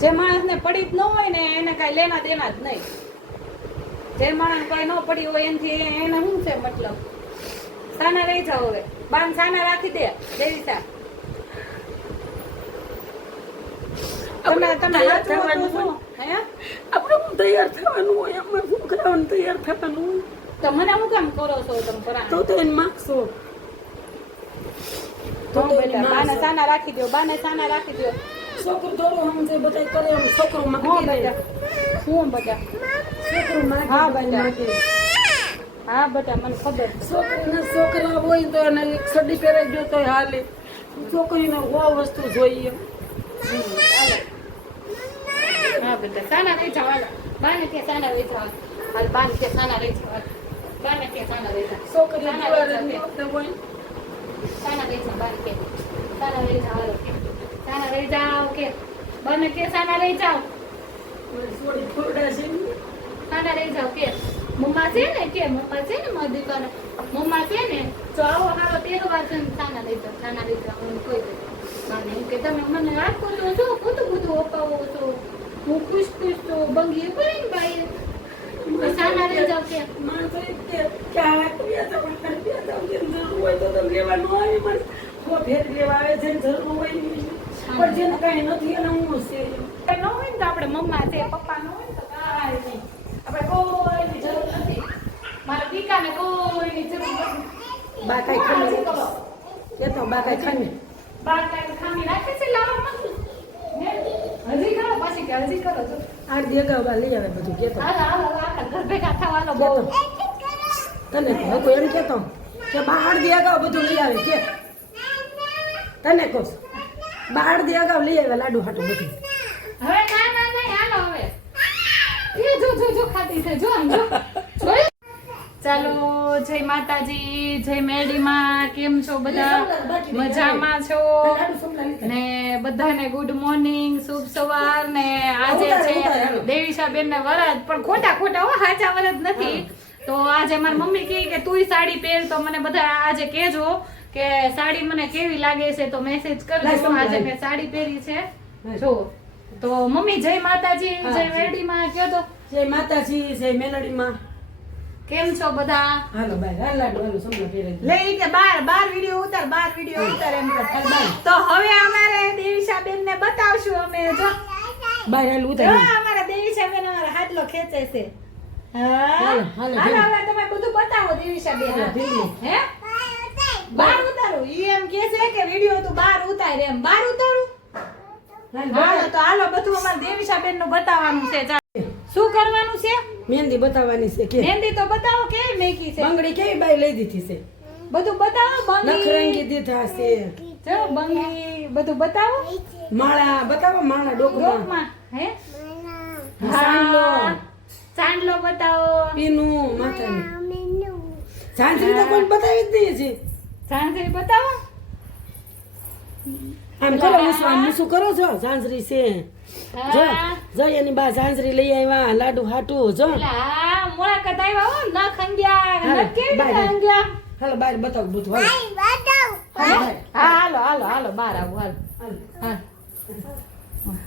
જે માણસને પડી જ ન હોય ને એને કાંઈ લેના દેના જ નહીં. જે માણસ કાંઈ ન પડી હોય એનાથી એને શું છે મતલબ? સાના રહી જાવ હવે. બાન સાના રાખી દે દેવીસા તમે તમે આપણે હું તૈયાર થવાનું હોય? અમારે છોકરાઓને તૈયાર થવાનું હોય? તો મને હું કામ કરો છો તમે પરાણે? તો તો એને માગશો. તો તો બેટા બાને સાના રાખી દો બાને સાના રાખી દો છોકરું હમ જે બધા કરે એમ છોકરો હું માગે બેટા હું બેટા છોકરું માગે હા, બધા. હા બધા મને ખબર છોકરી છોકરીના છોકરા હોય તો એને છડી પહેરાઈ ગયો તો હાલે. છોકરીને હો વસ્તુ જોઈએ. હા બધા. સાના રહી હાલો બાને કે સાના રહી હાલ બાને કે સાના રહી હાલ. બાને સાના રહી છોકરી સાના રહી હોય. સાના રહી બાને સાના કે. સાના જાઓ કે બાને કે સાના રહી જાઓ? સાના જાઓ કે? મમ્મા છે ને કે? મમ્મા છે ને મારી દીકરાને મમ્મા છે ને? તો આવો હારો તેરો છે ને સાના રહી જાઓ સાના રહી જાઓ હું કોઈ કે તમે મને રાત કરો છો બધું બધું અપાવો છો. હું ખુશ ખુશ તો બંગી પડે ને ભાઈ સાના રહી જાઓ કે? માણસો એમ કે કે આ વાક્ય તો પણ કરી તો જરૂર હોય તો તમે લેવાનું આવે મને ફેર લેવા આવે છે જરૂર હોય. પણ જેને કાંઈ નથી એને હું છે. ન હોય ને તો આપણે મમ્મા છે પપ્પા ન હોય ને તો કાંઈ નહીં. આપણે કોઈની જરૂર નથી. મારા દીકાને કોઈની જરૂર નથી. બા કાંઈ ખામી તો બા કાંઈ ખામી બાર કાંઈ ખામી રાખે છે લાવવામાં હજી કરો પછી કે હજી કરો છો? આ દેગા બા લઈ આવે બધું કે તો હાલો હાલો આપણા ઘર ભેગા થવાનો બહુ. તને કહો કોઈ એમ કેતો કે બહાર દે અગાઉ બધું લઈ આવે કે. તને કહું. બહાર દે અગાઉ લઈ આવે લાડુ હાટું બધું. હવે ના ના ના હાલો હવે. એ જો જો જો ખાતી છે જો જો. ચાલો જય માતાજી જય મેડીમાં. કેમ છો બધા? મજામાં છો? ને બધાને ગુડ મોર્નિંગ શુભ સવાર. ને આજે છે દેવીશા બેન દેવીશાબેન ને વરદ. પણ ખોટા ખોટા હો સાચા વરદ નથી. તો આજે મારી મમ્મી કહે કે તુંય સાડી પહેર તો મને બધા આજે કહેજો કે સાડી મને કેવી લાગે છે તો મેસેજ કરજો. આજે મેં સાડી પહેરી છે. જો તો મમ્મી જય માતાજી. જય મેરડીમાં કયો તો? જય માતાજી જય મેલડીમાં. કેમ છો બધા? હાલો બાય. હાલ લાડુ હાલો સમજો પહેરાઈ લે કે બાર બાર વિડિયો ઉતાર બાર વિડિયો ઉતાર એમ કર. તો હવે અમારે દેવીશાબેન ને બતાવશું અમે જો. બાય હાલ જો ઉતાર અમારા દેવીશાબેન અમારા હાથલો ખેંચે છે. હાલો, હાલો, હાલો હવે તમે બધું બતાવો દેવીશાબેન હાલો, હે? બાર ઉતારું. ઈ એમ કે છે કે વિડિયો તું બાર ઉતાર એમ. બાર ઉતારું? હાલો તો હાલો. બધું અમારે દેવીશાબેનનું બતાવવાનું છે. શું કરવાનું છે? મહેંદી બતાવવાની છે કે? મહેંદી તો બતાવો કે મેકી છે? બંગડી કેવી બાય લઈ દીધી છે? બધું બતાવો બંગડી નખરંગી દીધા છે. જો બંગડી બધું બતાવો. માળા બતાવો માળા ડોકમાં. હે? હા. ચાંદલો બતાવો. પીનું માથાનું. સાંજરી તો કોઈ બતાવી જ નહીં છે સાંજરી બતાવો. આમ કરો મૂસવા મૂસું કરો છો? સાંજરી છે. જો જો એની બા સાંજરી લઈ આવ્યા લાડુ હાટુ જો. હા મુલાકાત આવ્યા હો ન ખંગ્યા ન કેવી ખંગ્યા? હાલો બાર બતાવ બધું હાલો. હા હાલો હાલો હાલો બાર આવો હાલો. હાલો. હા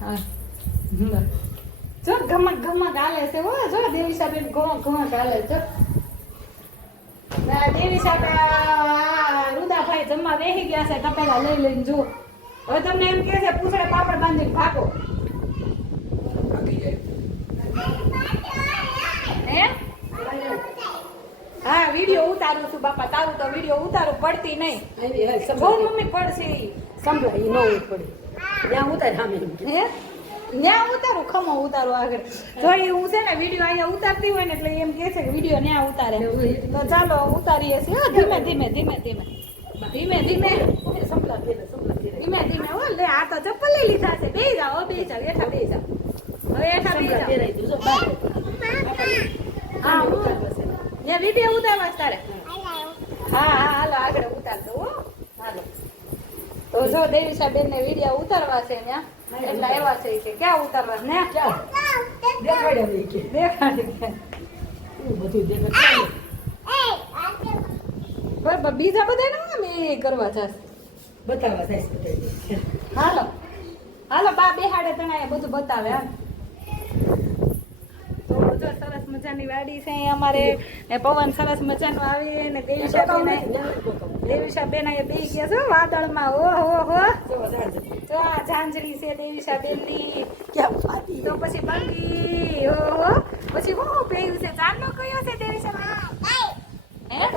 હા. લો. જો ગમક ગમક હાલે છે હો જો દેવી સાહેબ ગમક ગમક હાલે છે. દેવી સાહેબ રુદાભાઈ જમવા બેસી ગયા છે તપેલા લઈ લઈને જુઓ. હવે તમને એમ કે છે પૂછડે પાપડ બાંધીને ભાગો. હે? હા વિડિયો ઉતારું છું બાપા તારું તો વીડિયો ઉતારું પડતી નહીં. બહુ મમ્મી પડશે સંભળાય, ન પડે. ત્યાં ઉતાર સામે. હે? ન્યા ઉતારું ખમો ઉતારું આગળ. જોઈ હું છે ને વીડિયો અહીંયા ઉતારતી હોય ને એટલે એમ કે છે કે વીડિયો ન્યા ઉતારે. તો ચાલો ઉતારીએ છીએ. હો, ધીમે ધીમે ધીમે ધીમે. ધીમે ધીમે. સંભળા ફેરે, ધીમે ધીમે. હો લે આ તો ચપ્પલ લઈ લીધા છે બે જાઓ બે જાઓ એઠા બે જાઓ. હવે એઠા બે જાઓ. હા હું. વીડિયો ઉતારવા તારે. હા હા હાલો આગળ ઉતાર દઉં હો. હાલો. તો જો દેવી સાહેબ ને વીડિયો ઉતારવા છે ન્યા. એટલા એવા છે કે ક્યાં ઉતારવા ને. કે દેખાડે કે. દેખાડી. એવું બધું દેખાડે બીજા બધા ને એ કરવા જશે? બતાવવા જાય છે હાલો. હાલો બા બેહાડે તણાય બધું બતાવે તો જો સરસ મજાની વાડી છે અમારે. ને પવન સરસ મજાનો આવે ને દેવીશા બેન દેવીશા બેન અહીંયા બેસી ગયા છો વાદળમાં. ઓ હો હો. જો આ ઝાંઝરી છે દેવીશા બેનની. તો પછી બંગી હો પછી હું પેયું છે? ચાંદલો કયો છે દેવીશા હે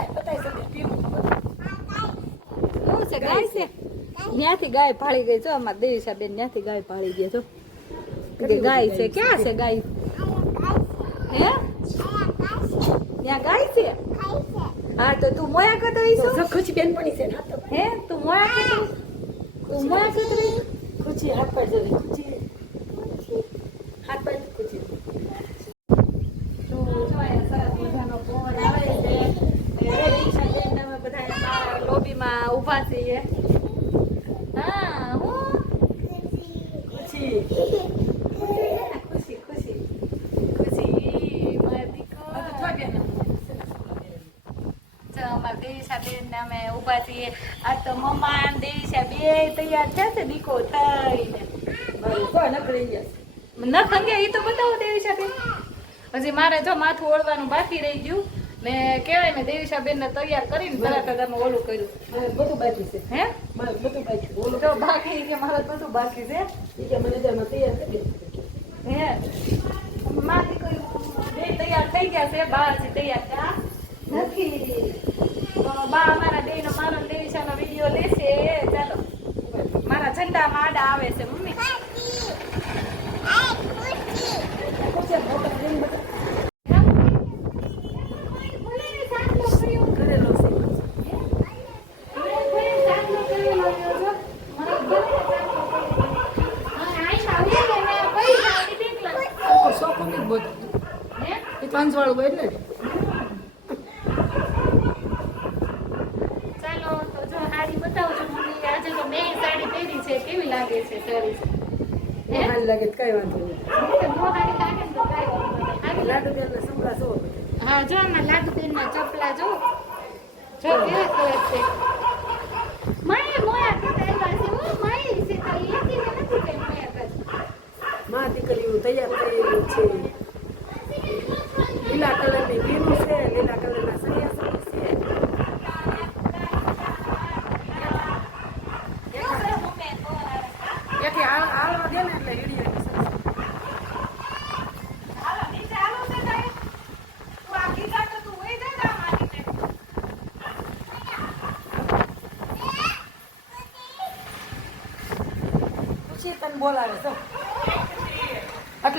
શું છે ગાય છે? ત્યાંથી ગાય ભાળી ગઈ જો અમારે દેવીશા બેન ત્યાંથી ગાય પાળી ગયા છો કે ગાય છે? ક્યાં છે ગાય? હે? ત્યાં ગાય છે? હા તો તું મોયા કરતો રહીશું? ખુશી બેન પણ છે હે તું મોયા કરતો તું મોયા કરતો ખુશી હાથ પર જરી ખુશી હાથ પર ખુશી તો જો અહીંયા સરસ મજાનો પવન આવે છે એ રિક્ષાબેન અમે બધા અહીંયા લોબીમાં ઊભા છીએ હા હું ખુશી ખુશી ખુશી ખુશી મારી દીકરો જો અમારા દેવીશાબેન ને અમે ઊભા છીએ આ તો મમ્મા અને દેવીશા બે તૈયાર થશે દીકો થઈને મારું કોઈ નકળી ગયા ન ખંગે એ તો બતાવો દેવીશાબેન હજી મારે જો માથું ઓળવાનું બાકી રહી ગયું ને કહેવાય મેં સાહેબ ને તૈયાર કરીને તરત જ ઓલું કર્યું. બધું બાકી છે. હે? બધું બાકી ઓલું તો બાકી કે મારે બધું બાકી છે? કે મને તૈયાર કરી હે? માથી દીકરી બે તૈયાર થઈ ગયા છે બા થી તૈયાર થયા. નથી. બા અમારા બે નો મારો ને દેવીશાનો વીડિયો લેશે. ચાલો. મારા ઝંડા માડા આવે છે મમ્મી. પાંચ વાળું એટલે ચાલો તો જો સાડી બતાવું છું મમ્મી તો મેં સાડી પહેરી છે કેવી લાગે છે સરસ હે? હાલ લાગે તો કઈ વાંધો નહીં. બહુ સારી લાગે તો કાંઈ વાંધો નહીં. સારી લાગે. લાડુ બેન સંભળા છો હા જો આમાં લાદુબેન ના ચપલા જો જો કેવા છે. માય મોયા કરતા એવા છે હું માય છે તો એકી નથી કઈ મોયા કરતા માં દીકરીઓ તૈયાર કરેલું છે લીલું છે લીલા કલરના સળિયા સળી છે ત્યાંથી હાલ હાલવા દે ને એટલે હીડિયાની સરસ. હાલો નીચે હાલો છે તારે તું આ ગીતા તો તું હોય જાય ને આમાં નીચે પછી તને બોલાવે તો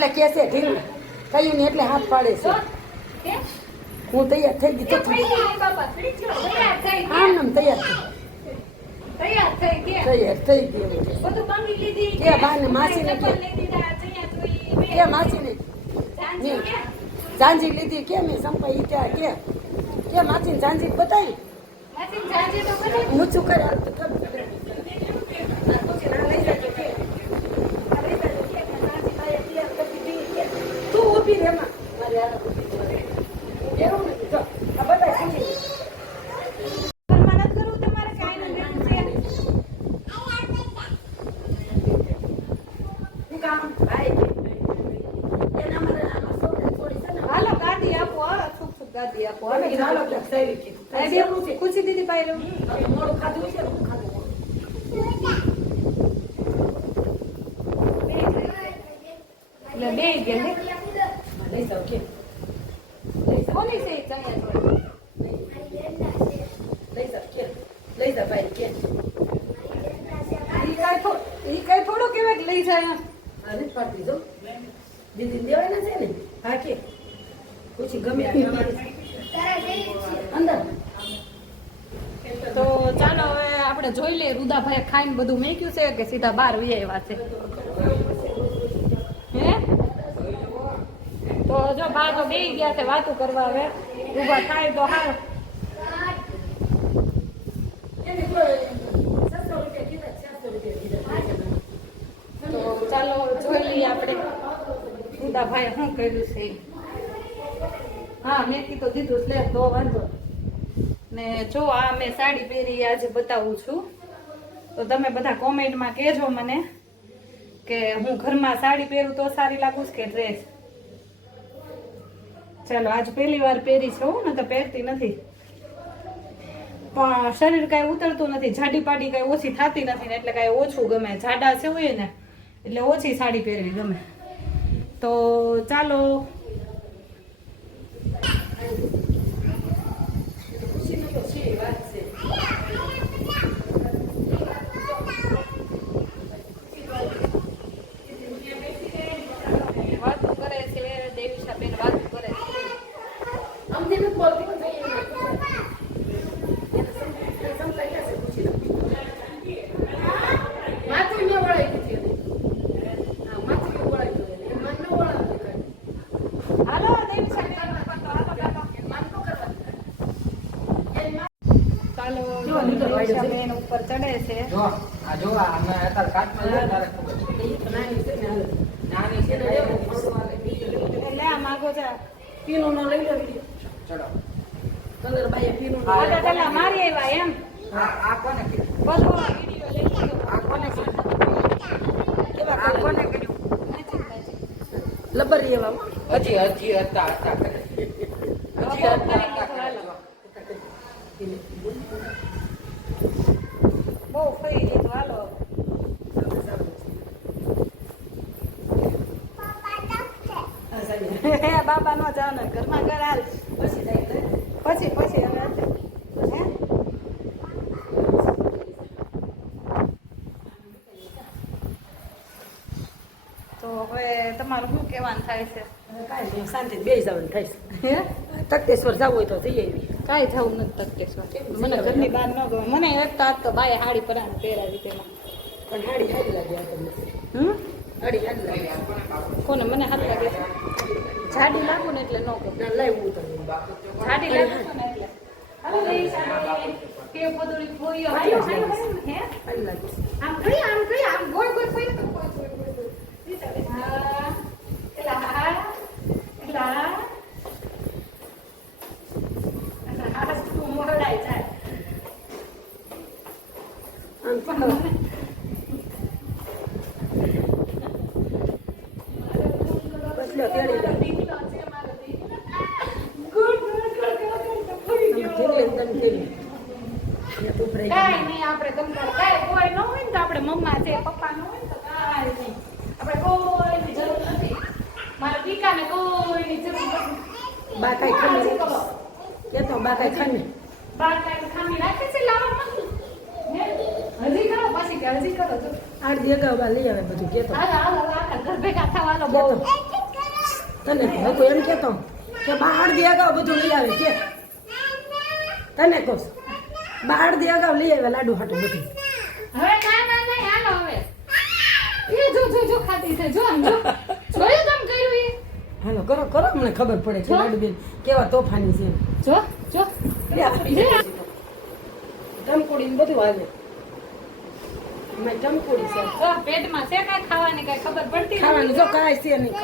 એટલે કે છે ઢીલ કહ્યું ને એટલે હાથ પાડે છે. હું તૈયાર થઈ ગઈ તો આનંદ તૈયાર થઈ આમ નામ તૈયાર થઈ તૈયાર થઈ ગયા. તૈયાર થઈ ગઈ બધું બાંધી લીધી. કે બાને દીધા જયા કે માસીને ચાંદી કે લીધી કે મેં સંપાઈ ત્યાં કે કે માસીને ઝાંઝી બતાવી? માસી ઊંચું કરે હાલ તો કેમ કરે? આ પછી ના લઈ જાજો કે. આ લઈ જાજો કે. મેં ઝાંઝી લાવી તૈયાર કરી દીધી કે. તું ઊભી રહે માં. મારી હારે ઊભી રહે. એવું નથી જો આ બધા ખુલી ઘરમાં નથી કરવું તમારે કાંઈ નથી કરવું છે હું કામ ભાઈ એના મને આમાં સોડે થોડી છે ને હાલો ગાદી આપો હા સુખ સુખ ગાદી આપો હવે હવે ચાલો કે સહેલી કીધું. આ બે ખુશી દીદી પાઈ લઉં હવે મોડું ખાધું છે લઈ જાઓ ભાઈ કે ઈ કાંઈ કે લઈ જાય નથી પાડતી, જો. દીદી દેવાના છે ને? હા કે ગમે અંદર. તો ચાલો હવે આપણે જોઈ લઈએ રુદાભાઈ ખાઈને બધું મેક્યું છે કે સીધા બાર વી આવ્યા છે? હે? તો જો બા તો બેહી ગયા છે વાતું કરવા હવે. ઊભા થાય તો હાલ. ચાલો જોઈ લઈએ આપણે. રુદાભાઈ શું કર્યું છે? હા, મેથી તો દીધું લે તો વાંધો. ને જો આ મેં સાડી પહેરી આજે બતાવું છું. તો તમે બધા કોમેન્ટમાં કહેજો મને કે હું ઘરમાં સાડી પહેરું તો સારી લાગું કે ડ્રેસ? ચાલો, આજ પહેલી વાર પહેરી છું ને તો પહેરતી નથી. પણ શરીર કાંઈ ઉતરતું નથી જાડી પાડી કાંઈ ઓછી થતી નથી ને એટલે કાંઈ ઓછું ગમે. જાડા છે હોય ને, એટલે ઓછી સાડી પહેરવી ગમે. તો ચાલો ખુશીનો તો છે વાત છે વાતો કરે છે દેવીશાબેન વાતો કરે છે અમને નથી બોલતી પણ ભાઈ એને એને સમજાય- સમજાય ક્યાં છે ખુશીને? માથું ન વળાય ખુશી એને. હા, માથું ન વળાય તો એને. એ મન ન વળાવે કાંઈ. હાલો દેવીશાબેન વાતો હાલો હાલો એ મન ન કરવા દે. એની માં- ચાલો જો લીધો વાયડો છે. દેવીશાબેન ઉપર ચડે છે જો આ જો આ અમે અત્યારે કાચમાં લઈએ ત્યારે ખબર છે. એ તો નાની છે ને હાલે. નાની છે એને ને લેવું, ભણવા હાલે. બીજું લેવું તો એટલે આ માગો છે પીનો નો લઈ લે વીડિયો. ચડો કલર બાઈએ પીનો નો હા. લઈ લે. ઓટા પેલા મારી આવ્યા એમ આ આ કોને કીધું બધો વીડિયો લઈ લીધો આ કોને કીધું કેવા આ કલર? કોને કીધું મેચિંગ મેચિંગ લબરી એવા હજી હજી હતા હતા કરે હજી હતા હતા કરે જો. બહુ ફરી લીધું હાલો હે બાપા નો જાવ ને ઘરમાં ઘર હાલ પછી પછી હવે તો હવે તમારું શું કહેવાનું થાય છે? કાંઈ નહીં, શાંતિથી બેસી જવાનું થાય છે. હે? તખતેશ્વર જવું હોય તો જઈ આવી. કાંઈ થવું નથી તકલીફ મને ઘરની બહાર ન ગમે. મને એક તો આજ તો બાએ હાડી પરાણે પહેરાવી તેમાં. પણ હાડી હાડી લાગે આપણને હમ? હાડી હાડી લાગે. કોને? મને હાથ લાગે. જાડી લાગુ ને એટલે ન જાડી લાગુ ને એટલે. હવે કે પદોડી ફોઈઓ હે? આમ કઈ આમ કઈ આમ ગોળ ગોળ ફોઈ તો ગોળ ગોળ ગોળ ગોળ ઈ ચાલે. હા એલા હા એલા હા એલા હા તું મોરડાઈ જાય આમ પણ બસ લો, તેડી લો. જેટલી ને તેમ તેડી. અહીંયા તો ઉભરાઈ કાંઈ જાય. નહીં આપણે ગમતા કાંઈ કોઈ ન હોય ને તો આપણે મમ્મા છે પપ્પા ન હોય ને તો કાંઈ નહીં આપણે કોઈની જરૂર નથી મારા દીકાને કોઈની જરૂર નથી બા કાંઈ ખામી કેતો બા કાંઈ ખામી બાર કાંઈ ખામી રાખે છે લાવવામાં હે? હજી કરો પછી કે હજી કરો જો આઠ દી અગાઉ બા લઈ આવે બધું કેતો હાલો હાલો આખા ઘર ભેગા થવાનો બહુ તને હું તો એમ કેતો કે બા આઠ દી અગાઉ બધું લઈ આવે કે તને કહું છું. બા આઠ દી અગાઉ બધું. હવે ના ના નહીં હાલો હવે. એ જો જો જો ખાતી છે જો જોયું તમ કર્યું એ? હાલો કરો કરો મને ખબર પડે છે. લાડુ બેન કેવા તોફાની છે. જો જો. લે આ પડી જાય પછી તો. ટમકુડી ને બધું હાલે. ટમકુડી છે. પેટમાં છે કાંઈ ખાવાની કાંઈ ખબર પડતી ખાવાનું જો કાંઈ છે નહીં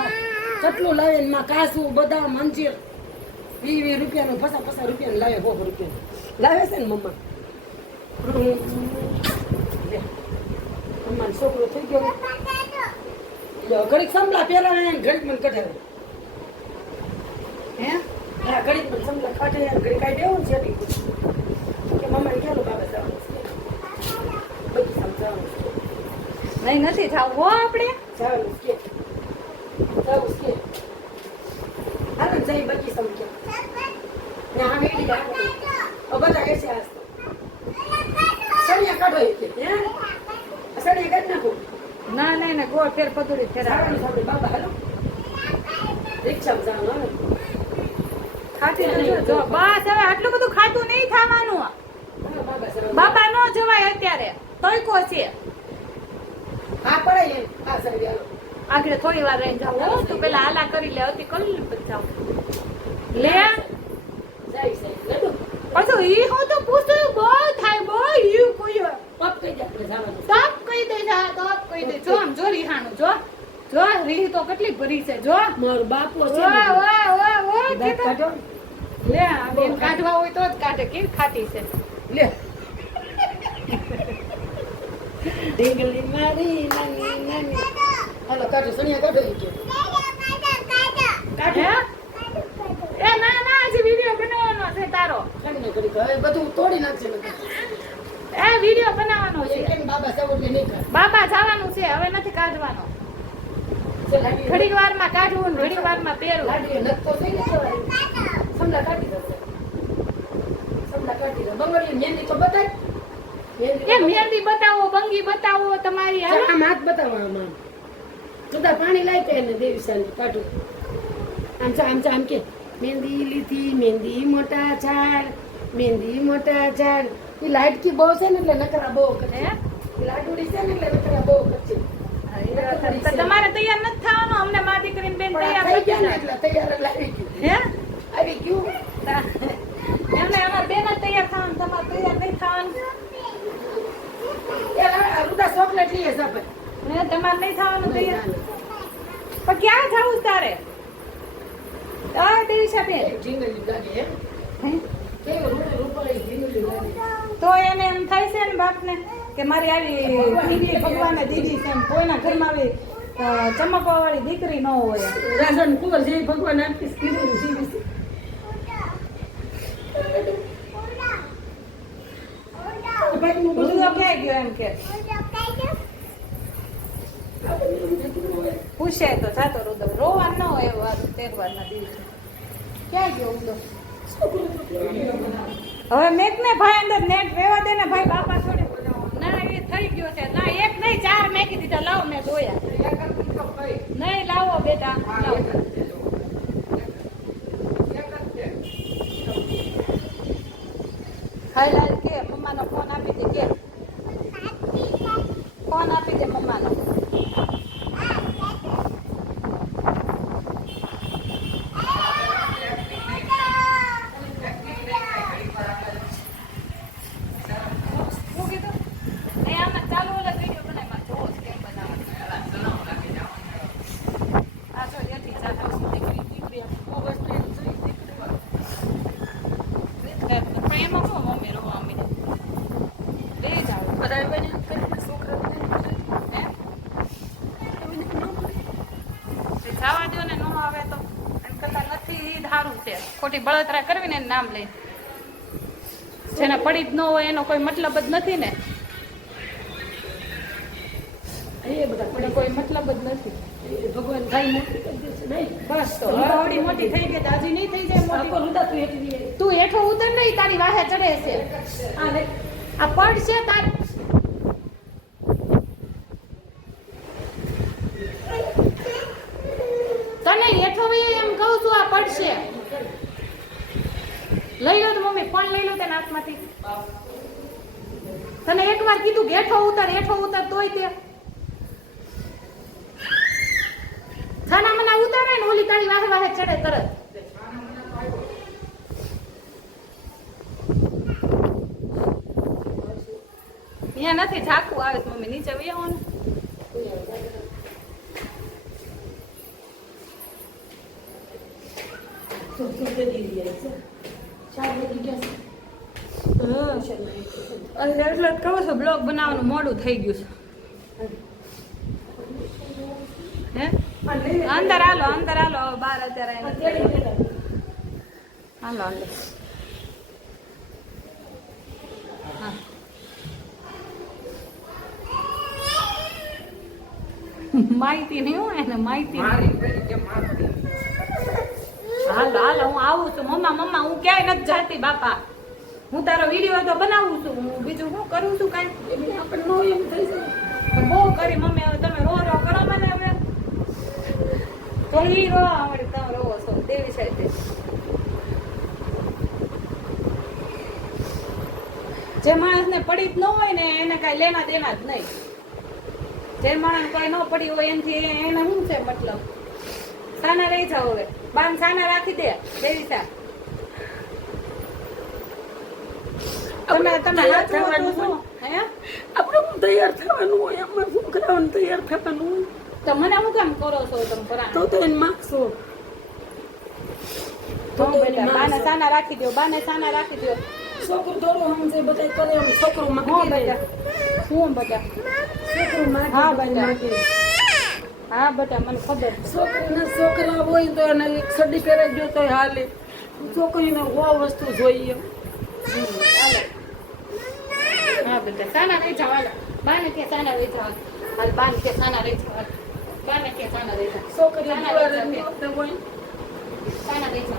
ખા લાવે માં કાસુ બદામ મંજીર વીસ વીસ રૂપિયાનું પચાસ પચાસ રૂપિયાનું લાવે બહુ રૂપિયા લાવે છે ને મમ્મા? મમ્માનો છોકરો થઈ ગયો ઘડીક સમલા પહેરાવે ને ઘડીક મને કઢાવે હે હા ઘડીક મને સમલા કાઢે ઘડીક કાંઈ દેવું છે કે મમ્માને ક્યાં બાબા જવાનું છે બધું સમજાવવાનું નહીં, નથી થવું, હો આપણે. જવાનું છે જવું છે હાલો જઈ, બગી સમજે ને આ વેડી રાખો બધા કે છે આજ તો. સળિયા કાઢો હે? આ સળિયા કાઢી નાખો. ના ના ના ગોળ ફેર પદુરી ફેર આવે. બાબા હાલો. રિક્ષામાં જવાનું આવે ખાતી જો બસ હવે આટલું બધું ખાતું નહીં થવાનું બાબા નો જવાય અત્યારે. તોય છે. હા પડે એમ. હા સર આગળ થોડી વાર રહીને જાવ હો તું પેલા આલા કરી લે હતી કરી લે જાવ લે. જાય પાછું ઈ હું તો પૂછતો બહુ થાય બહુ ઈ કોઈ પપ કહી દે તપ કહી દે જા તપ કહી દે. જો આમ જો રીહાણું જો. જો રીહ તો કેટલી ભરી છે જો. મારો બાપો છે ઓ ઓ વાહ કાઢો. લે આ બેન કાઢવા હોય તો જ કાઢે. કેવી ખાટી છે? લે. ડીંગલી મારી નાની નાની. હાલો કાઢો સણિયા કાઢો કે. હે? એ ના ના હજી વિડિયો બનાવવાનો છે તારો. કાઢીને ઘડીક. હવે બધું તોડી નાખશે એ વિડિયો બનાવવાનો છે. કેમ બાબા સૌ એટલે નહીં બાબા જવાનું છે હવે નથી કાઢવાનો. ઘડીક વારમાં કાઢવું ને ઘડીક વારમાં પહેરવું. લાડીએ નખતો થઈ ગયો. સમલા કાઢી દો. સમલા કાઢી દો. બંગડી મહેંદી તો બતાય. એ મહેંદી બતાવો બંગી બતાવો તમારી આમ હાથ બતાવો આમ જુદા પાણી લાવી તે દેવી સાંજે કાઢું. આમ આમ આમ કે. મહેંદી લીધી મહેંદી મોટા ઝાડ મહેંદી મોટા ઝાડ એ લાડકી બહુ છે ને એટલે નકરા બહુ કરે લાડુડી છે ને એટલે નકરા બહુ કરશે તમારે તૈયાર નથી થવાનું અમને મા દીકરીને બેન તૈયાર થઈ ગયા ને એટલે તૈયાર લાવી ગયું હે આવી ગયું એમને અમાર બેન જ તૈયાર થવાનું તમારે તૈયાર નહીં થવાનું એ બધા ચોકલેટ લઈએ સાહેબ તમારે નહીં થવાનું તૈયાર પણ ક્યાં થવું તારે આ ઢીંગલી લાગે તો એને એમ થાય છે ને બાપને કે મારી આવી દીકરી ભગવાને દીદી છે કોઈના ઘરમાં આવી ચમકવા વાળી દીકરી ન હોય. રાજન કુંવર જેવી ભગવાન આપીશ કીધું જીવીશ ભાઈ હું બધું બધું ક્યાંય ગયો એમ કે. પૂછે તો જાતો રુદવ રોવા ન હોય એવો તહેવારના દિવસે. ક્યાં ગયો ઉદો હવે મેક ને ભાઈ અંદર નેટ રહેવા દે ને ભાઈ બાપા છોડે ના, એ થઈ ગયો છે. ના, એક નહીં, ચાર મેકી દીધા. લાવો મેં જોયા નહીં, લાવો બેટા. લાવો. હાય લાલ કે મમ્માનો ફોન આપી દે કે ફોન આપી દે મમ્માનો શું કીધું નહીં આમાં ચાલુ ઓલા વીડિયો બનાવ્યા જોવો છે કેમ બનાવવાનો આ જો એથી ચાલે દીકરી દીકરી બહુ વસ્તુ એમ જોઈ દીકરી પણ એમાં શું મમ્મી રોવા મીને બે જાવ બધા બને કરીને છોકરાઓને હે તે જવા દો ને ન આવે તો એમ કરતા નથી ઈ સારું છે ખોટી બળતરા કરવીને નામ લઈને જેને પડી જ ન હોય એનો કોઈ મતલબ જ નથી ને. એ બધા કોઈ મતલબ જ નથી. ભગવાન ગાય મોટી કરી દેશે નહીં બસ તો આવડી મોટી થઈ ગઈ હજી નહીં થઈ જાય મોટી. તું તું હેઠો ઉતર નહીં તારી વાહે ચડે છે. આ પડ છે તાર તને હેઠો વહી એમ કહું છું આ પડશે લઈ લો તો મમ્મી ફોન લઈ લો તેના હાથમાંથી તને એકવાર કીધું કે હેઠો ઉતર હેઠો ઉતર તોય તે છાના મના ઉતારે ને ઓલી તારી વાહે વાહે ચડે તરત નથી ઝાકું આવે તો મમ્મી નીચે વહી આવો ને તું તું તે દીધી આવી છે. ચાર વાગી ગયા છે. અને એટલે કહું છું બ્લોગ બનાવવાનું મોડું થઈ ગયું છે હે અંદર હાલો અંદર હાલો બાર અત્યારે. હાલો અંદર હા માહિતી નહીં હોય ને માહિતી હાલ? હાલો હું આવું છું. મમ્મા મમ્મા હું ક્યાંય નથી જાતી બાપા. હું તારો વીડિયો તો બનાવું છું. હું બીજું શું કરું છું કાંઈ? આપણે નો એમ થઈ જાય. બહુ કરી મમ્મી હવે તમે રો રો કરો મને હવે. તો ઈ રો આવડે તમે રોવો છો. દેવી સાહેબ જે માણસને પડી જ ન હોય ને એને કાંઈ લેના દેના જ નહીં. જે માણસ કોઈ ન પડી હોય એનથી એને શું છે મતલબ? સાના રહી જાવ હવે. બાન સાના રાખી દે દેવી સા તમે તમે હાથ રો શું? હે? આપણે હું તૈયાર થવાનું હોય? તૈયાર થવાનું હોય? તો મને હું કેમ કરો છો તમે પરાણે? તો તો એને માગશો. તો બેટા બાને સાના રાખી દો બાને સાના રાખી દો છોકરું થોડું સમજે બધા કરે એમ છોકરું હો માગે બેટા. હું બેટા? છોકરું હા, બેટા. હા બેટા મને ખબર છે. છોકરા હોય તો એને એક સડી પહેરાઈ ગયો તો હાલે. છોકરીને વો વસ્તુ જોઈએ. હા બેટા સાના લઈ જાવ બાને કે સાના લઈ જાવ હાલ બાને કે સાના લઈ જાવ બાને કે સાના લઈ જાવ છોકરી સાના દીવાર જાવ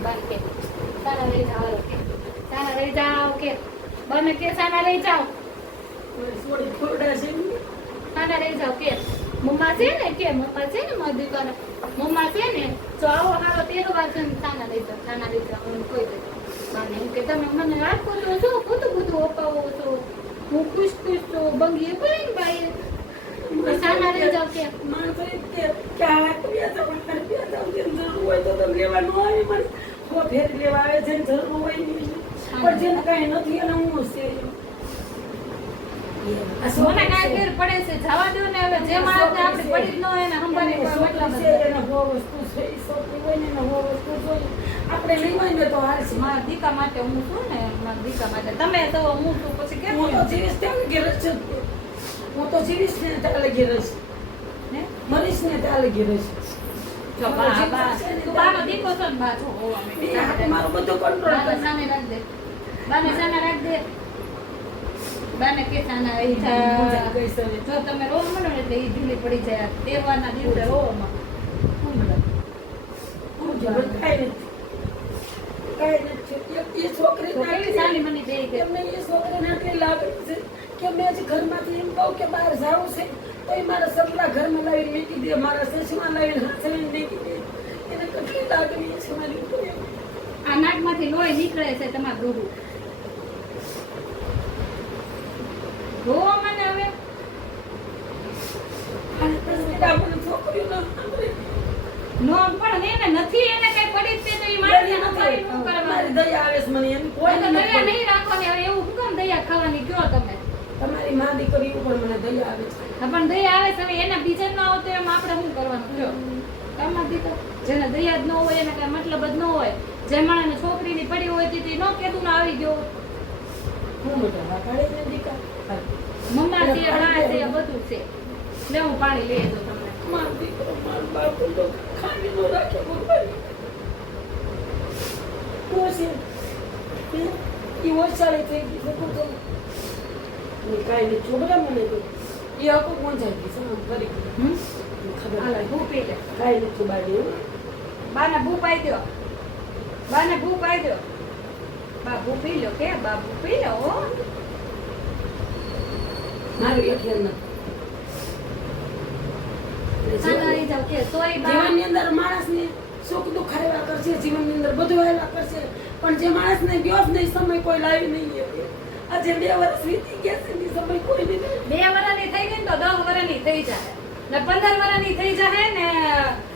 બાને કે. સાના જાવ સાના લઈ જાવ કે બને કે સાના લઈ જાવ થોડી છે. સાના લઈ જાવ કે? મમ્મા છે ને કે? મમ્મા છે ને મારી દુકાને? મમ્મા છે ને? તો આવો હારો તેરો છે ને સાના લઈ જાવ સાના લઈ હું કોઈ એમ કે તમે મને રાત કરો છો, બધું બધું અપાવો છો. હું ખુશ ખુશ છું બંગીએ કોઈ ને ભાઈ સાના લઈ જાવ કે? માણસો કે કે આ રૂપિયા તો પણ રૂપિયા તો હોય તો તમે લેવાનું આવે મને ફેર લેવા આવે છે જરૂર હોય નહીં. પણ જેને કાંઈ નથી એને હું છે મને કાંઈ ફેર પડે છે જવા દો ને હવે જે માણસને આપણે પડી જ ન હોય એને સંભાળી મતલબ છે એને હો વસ્તુ છે ઈ હોય ને એને હો વસ્તુ જોઈએ આપણે નહીં હોય ને તો હાલશે મારા દીકા માટે હું છું ને મારા દીકા માટે તમે તો હું છું પછી કેમ હું તો જીવીશ જ. હું તો જીવીશ ને ત્યાં લગી રહીશ મનીષ ને લગી રહીશ જો બાનો એ હાથ મારું બધું control બાને કરે. સામે રાખ દે બાને સામે રાખ દે બાને કે સાના રહી મજા જા તમે રોવા ને એટલે એ ઢીલી પડી જાય. દિવસે રોવામાં ઘરમાંથી એમ કહું કે બહાર જવું છે. તો એ મારા સગલા ઘરમાં લાવીને મૂકી દે. મારા સસમાં લાવીને એને કેટલી લાગણી છે મારી આ નાકમાંથી લોહી નીકળે છે તમારું રૂડું રોવા મને હવે. અને પછી આપણને છોકરીઓ ન સાંભળે. નો પણ એને નથી એને કઈ પડી છે તો એ દયા નથી. મારી દયા આવે છે મને એમ કોઈ કોઈ તો નથી દયા નહીં રાખવાની હવે એવું શું દયા ખાવાની? કયો તમે. તમારી મા દીકરી ઉપર મને દયા આવે છે. પણ દયા આવે છે હવે એના બીજા ના આવતો એમ આપણે શું કરવાનું? કયો દીધો. જેને દયા જ ન હોય એને કઈ મતલબ જ ન હોય. જે માણસને છોકરીની પડી હોય તે ન કેતું ને આવી ગયો. મમ્મા છે હા. છે બધું છે. લે હું પાણી લઈ દઉં તમને. મારો દીકરો મારો બાપુ તો ખામી નો રાખે ભગવાન. શું છે? હે? ઓછાળી થઈ ગઈ છે કરું? કાંઈ નહીં છોકરા મને તો એ આખું પહોંચાઈ ગઈ છે ફરી ગઈ. હમ? ખબર હાલો ભૂ પી લે કાંઈ નથી બાકી બાને ભૂ પાઈ દો. બાને ભૂ પાઈ દો. બા ભૂ લો કે બા ભૂ લો. મારું એટલે જીવન- જાવ કે સોરી બા જીવનની અંદર માણસને સુખ દુઃખ આવ્યા કરશે જીવનની અંદર બધું આવ્યા કરશે. પણ જે માણસને ગયો જ નહીં સમય કોઈ લાવી નહીં આજે બે વર્ષ વીતી ગયા છે સમય કોઈ નહીં. બે વર્ષની થઈ ગઈ તો દસ વર્ષની થઈ જાય. ને પંદર વર્ષની થઈ જાય ને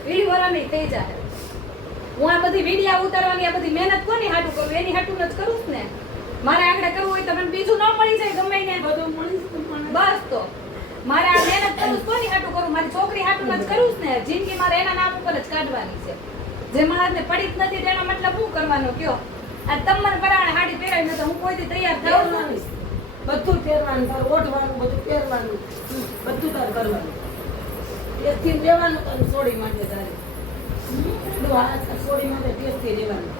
વીસ વર્ષની થઈ જાય હું આ બધી વિડિયા ઉતારવાની આ બધી મહેનત કોની હાટું કરું? એની હાટું જ કરું જ ને. મારે આગળ કરવું હોય તો મને બીજું ન મળી જાય ગમે ને. બધું મળી બસ તો. મારે આ મહેનત કરું કોની હાટું કરું? મારી છોકરી હાટું જ કરું જ ને. જિંદગી મારે એના નામ ઉપર જ કાઢવાની છે. જે મહારાજને પડી જ નથી તેનો મતલબ શું કરવાનો કયો? આ તમને પરાણે હાડી પહેરાવી નથી હું કોઈથી તૈયાર છું પહેરવાની. બધું પહેરવાનું તારું ઓઢવાનું બધું પહેરવાનું. બધું તાર કરવાનું. એથી લેવાનું તાર સોડી માટે તારે સોડી માટે ટેસ્ટી લેવાનું.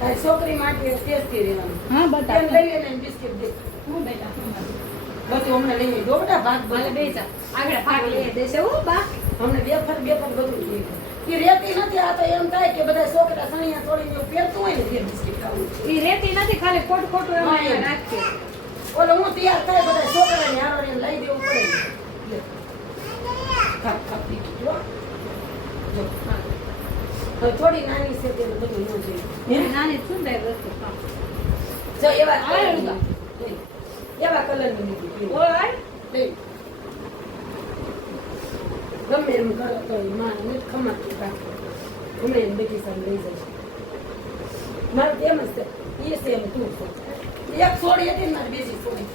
તારી છોકરી માટે ટેસ્ટી લેવાનું. હા તેમ લઈ બિસ્કિટ દે. હું બેટા બધું હમણાં લઈ દો બેટા ભાગ ભલે ભલે આગળ ભાગ લઈ દેશે હો બા. હમણાં બે ફર બે ફર બધું લઈ એ રહેતી નથી આ તો એમ થાય કે બધા છોકરા સણિયા છોડીને પહેરતું હોય ને તે બિસ્કિટ ખાવું. છે રેતી નથી ખાલી ખોટ ખોટું એમાં ઓલો હું તૈયાર થાય બધા છોકરાને હારોને લઈ દેવું પડે. ખાપ ખાપ દીકરી જો જો હવે થોડી નાની છે. તેને બધું ન જોઈએ? નાની સુંદર વસ્તુ જો એવા. એવા કલરની લીધી ઓય. લઈ. ગમે એમ કરો તો માં ખમાતી ગમે એમ બેટી સામે લઈ જશે મારે તો એમ જ છે એ છે એમ તું છે. એક છોડી હતી ને મારી બીજી છોડી.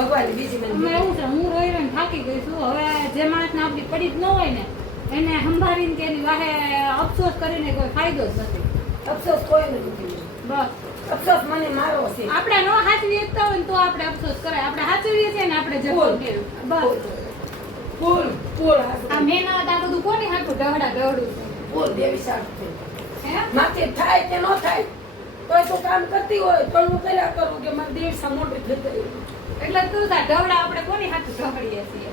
ભગવાનની બીજી મને એવું છે હું રોઈ રોઈને થાકી ગઈ છું. હવે જે માણસને આપણી પડી જ ન હોય ને એને સંભાળીને કે એની વાહે અફસોસ કરીને કોઈ ફાયદો જ નથી. અફસોસ કોઈ નથી કર્યો. બસ. અફસોસ મને મારો છે. આપણે ન હોય તો આપણે અફસોસ કરાય. આપણે હાચવીએ છીએ ને આપણે જે બસ. ફૂલ. ફૂલ આ મેં આ બધું કોની હાટું? ઢવડા ઢવડું છે. ફૂલ દેવી સાથ હે? માથે થાય કે ન થાય તોય તો કામ કરતી હોય પણ હું કર્યા કરું કે મારી દેવી સા મોટી થઈ ગઈ એટલે તું તા ઢવડા આપણે કોની હાટું ઢવડીએ છીએ?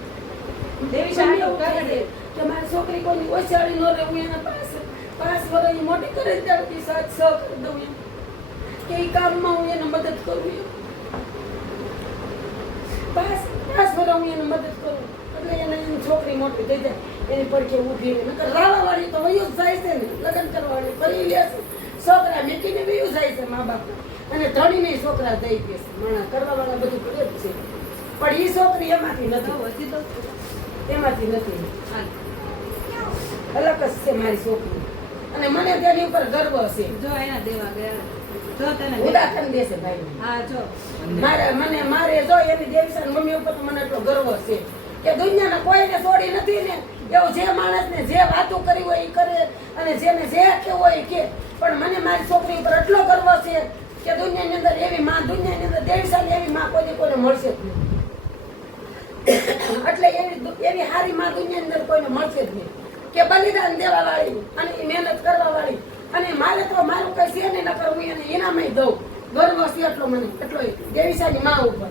દેવી સા એવું કે મારી છોકરી કોઈની ઓછાળી ન રહેવું એના પાસે પાંચ વર્ષની મોટી કરી ત્યારથી સાત છ કરી દઉં એમ. કે એ કામમાં હું એને મદદ કરું એમ. પાંચ પાંચ વર્ષ હું એને મદદ કરું એટલે એને એની છોકરી મોટી થઈ જાય. એની પડખે ઊભી રહે. નકર રાવાવાળી તો વયું જ જાય છે ને લગ્ન કરવાવાળી ફરી લે છે. છોકરા મૂકીને વયું જાય છે મા બાપ અને ધણીને છોકરા દઈ ગયા છે. માણા કરવાવાળા બધું કરે જ છે. પણ એ છોકરી એમાંથી નથી. એમાંથી નથી. અલગ જ છે મારી છોકરી. અને મને તેની ઉપર ગર્વ છે. જો એના દેવા ગયા. જો તને ઉદાહરણ દેશે ભાઈ. હા જો. મારે મને મારે જો એની દેવી મમ્મી ઉપર મને એટલો ગર્વ છે. કે દુનિયાના કોઈને છોડી નથી ને એવું જે માણસને જે વાતો કરી હોય એ કરે અને જેને જે કેવું હોય કે. પણ મને મારી છોકરી ઉપર એટલો ગર્વ છે કે દુનિયાની અંદર એવી માં, દુનિયાની અંદર દેવસાન એવી માં કોઈ કોઈને મળશે જ નહીં. એટલે એવી એવી સારી માં દુનિયાની અંદર કોઈને મળશે જ નહીં. કે બલિદાન દેવા વાળી અને એ મહેનત કરવા વાળી અને મારે તો મારું કઈ છે નહીં, નકર હું એને એનામાં દઉં. ગર્વ છે એટલો મને, એટલો દેવીસાની માં ઉપર.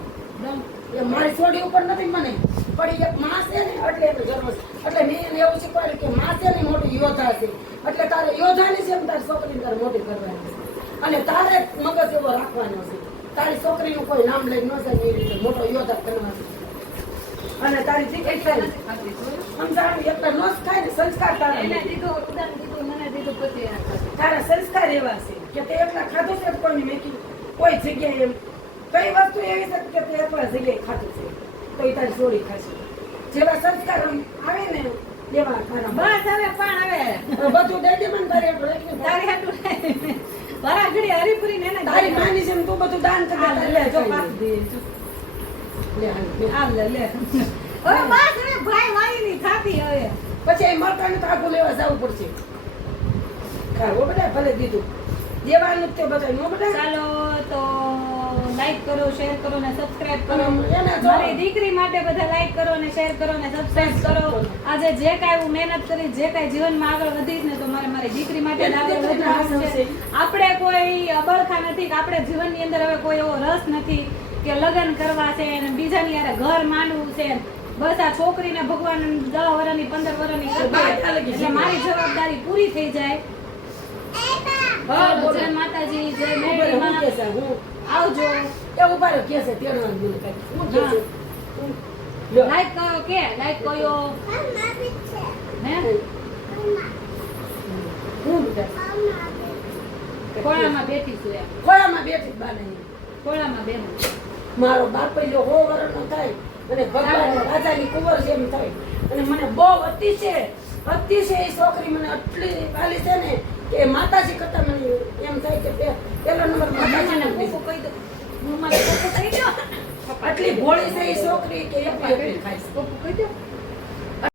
એ મારી છોડી ઉપર નથી મને. પણ એક માં છે ને એટલે એનો ગર્વ છે. એટલે મેં એને એવું શીખવાડ્યું કે માં છે ને મોટી યોદ્ધા છે. એટલે તારે યોદ્ધાની છે તારી છોકરીને તારે મોટી કરવાની છે. અને તારે મગજ એવો રાખવાનો છે. તારી છોકરીનું કોઈ નામ લઈ ન જાય એ રીતે મોટો યોદ્ધા કરવાનો અને તારી ટિકિટ થાય સમજાણું? એટલે ન ખાય થાય ને સંસ્કાર તારા એને દીધું ઉદાહરણ દીધું મને દીધું પતિ તારા સંસ્કાર એવા છે કે તે એકલા ખાધું છે કોઈ મેકી કોઈ જગ્યાએ એમ. કઈ વસ્તુ એવી છે કે તે એકલા જગ્યાએ ખાધું છે? તો એ તારી જોડી ખાશે. જેવા સંસ્કાર આવે ને એવા તારા બસ હવે પણ હવે. બધું દઈ દે મને તારે એટલું એટલું તારી ઘડી હરીપુરી ને તારી માની છે તું બધું દાન કરી લે જો પાસ દે, લે હાલ, લે. લે હવે બસ હવે ભાઈ વાળી ની થાતી હવે. પછી એ મળતાને તો કાકુ લેવા જવું પડશે. ખાવો બધા ભલે દીધું. દેવાનું તે બધા નો બધા? ચાલો તો લાઈક કરો શેર કરો ને સબસ્ક્રાઇબ કરો. મારી દીકરી માટે બધા લાઈક કરો ને શેર કરો ને સબસ્ક્રાઇબ કરો. આજે જે કાંઈ હું મહેનત કરી જે કાંઈ જીવનમાં આગળ વધીશ ને તો મારે મારી દીકરી માટે આગળ વધવાનું છે. આપણે કોઈ અબળખા નથી કે આપણે જીવનની અંદર હવે કોઈ એવો રસ નથી કે લગ્ન કરવા છે અને બીજાની યારે ઘર માંડવું છે. બસ આ છોકરીને ભગવાન દસ વર્ષની પંદર વર્ષની એટલે મારી જવાબદારી પૂરી થઈ જાય. જય માતાજી જય મેરી માં. કે છે હું? આવજો. એ ઊભા રહ્યો કે છે તેડવાનું બોલે કાંઈ. હું કે છે? લાઈક કરો કે લાઈક કર્યો હે? હું બેટા ખોળામાં બેઠી છું એમ. ખોળામાં બેઠી જ બાને. ખોળામાં બેઠું મારો બાપ જો હો વરણનો થાય અને ભગવાન રાજાની કુંવર છે એમ થાય. અને મને બહુ અતિશય અતિશય એ છોકરી મને આટલી પાલી છે ને કે માતાજી કરતા મને એમ થાય કે પેલો નંબર માતાજીને મને કહી દો. મારે પપ્પુ કહી દો. આટલી ભોળી છે એ છોકરી કે એટલી છે. પપ્પુ કહી દો.